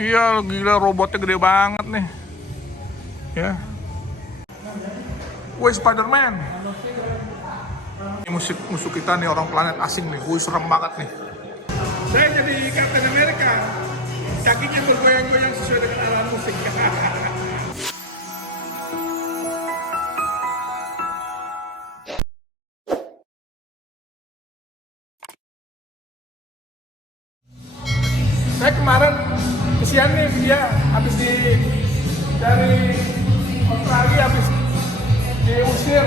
Iya, gila robotnya gede banget nih. Ya. Woi Spider-Man. Ini musuh kita nih, orang planet asing nih. Woi serem banget nih. Saya jadi Captain America. Kakinya bergoyang-goyang sesuai dengan ala musik. Saya kemarin kesian nih dia habis dari Australia habis diusir.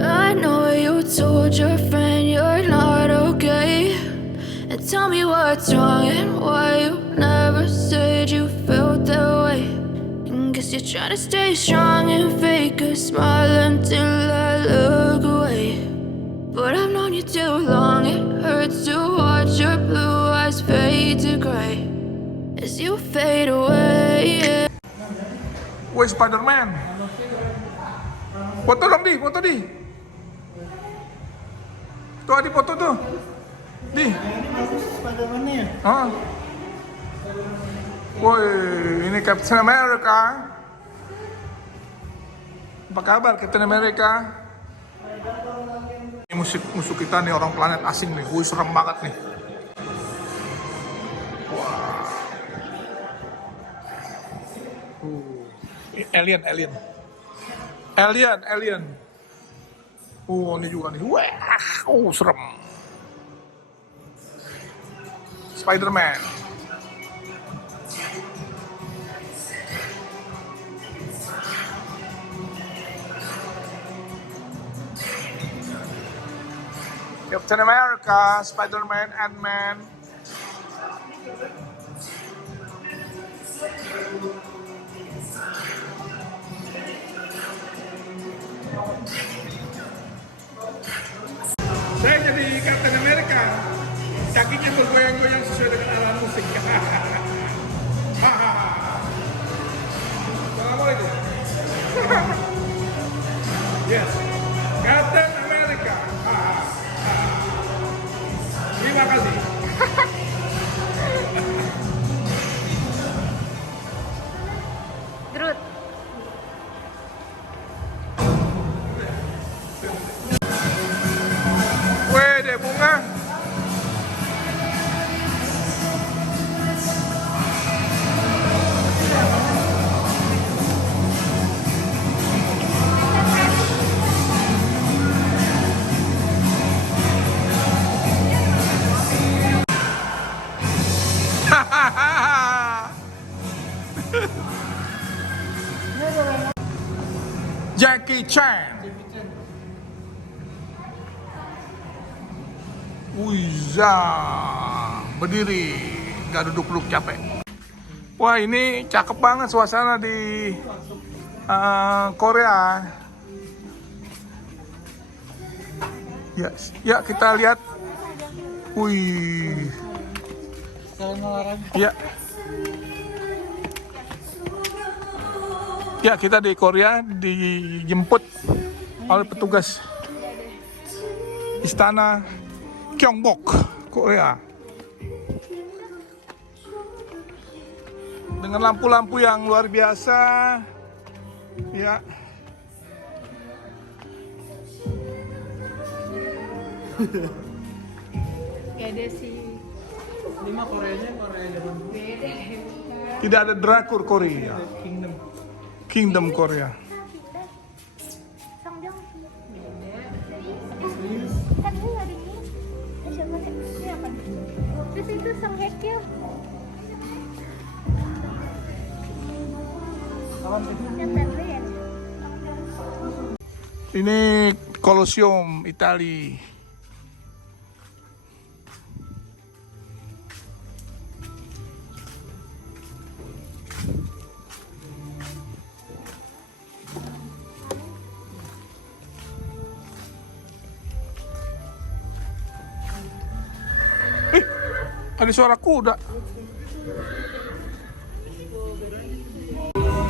I know you told your friend you're not okay, and tell me what's wrong and why you never said you felt that way. And guess you're trying to stay strong and fake a smile until I look away. But I've known you too long, it hurts to watch your blue eyes fade to gray as you fade away. Woi Spider-Man. Foto dong foto di. Tuh Adi foto tuh. Di. Spider-Man-nya ya? Ah. Woi, ini Captain America. Apa kabar Captain America? Ini musuh kita nih, orang planet asing nih. Woi serem banget nih. Wah. Alien. Ini juga nih. Wah, serem. Spider-Man. Captain America, Spider-Man, Ant-Man. Saya jadi Captain America. Kakinya bergoyang-goyang sesuai dengan ala musik. Assalamualaikum. Yes, Captain America. Terima kasih. Groot. Wede bunga. Jackie Chan. Wiza, berdiri, nggak duduk-duduk capek. Wah ini cakep banget suasana di Korea. Ya kita lihat. Wih. Ya. Ya kita di Korea dijemput oleh petugas istana Gyeongbok, Korea. Dengan lampu-lampu yang luar biasa. Ya. Gak ada sih. Lima Koreanya Korea zaman dulu. Beda. Tidak ada drakor Korea. Kingdom Korea. Kan ini ada ini. Siapa ini apa? Terus itu Song Hye Kyo. Yang tadi ya. Ini Colosseum Italia. Ada suara kuda.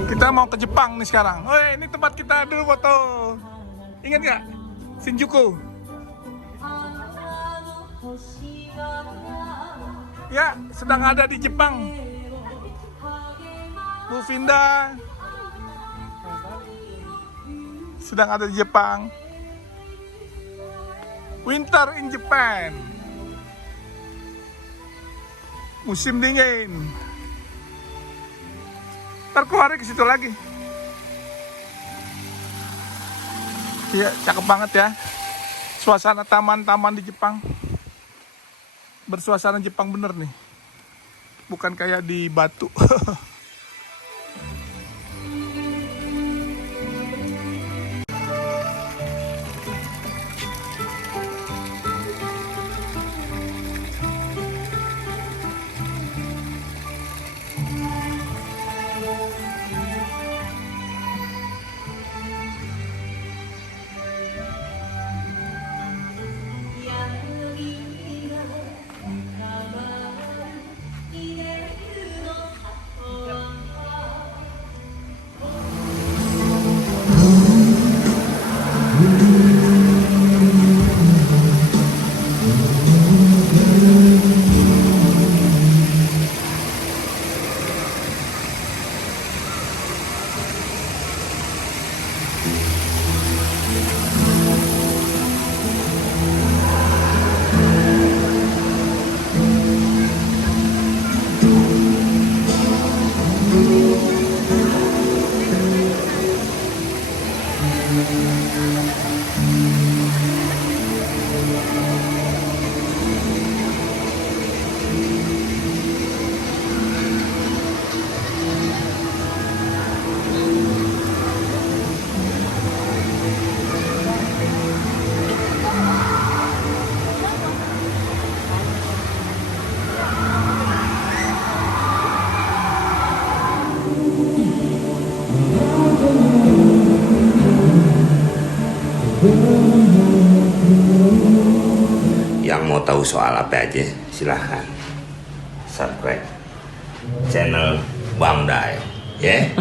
Kita mau ke Jepang nih sekarang. Woi, ini tempat kita dulu foto. Ingat nggak? Shinjuku. Ya, sedang ada di Jepang. Bu Vinda sedang ada di Jepang. Winter in Japan. Musim dingin. Ntar keluar ke situ lagi. Iya, cakep banget ya. Suasana taman-taman di Jepang. Bersuasana Jepang bener nih. Bukan kayak di Batu. Yang mau tahu soal apa aja silahkan subscribe channel Bang Dai ya.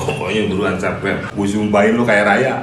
Pokoknya buruan subscribe, gue sumpahin lo kayak raya.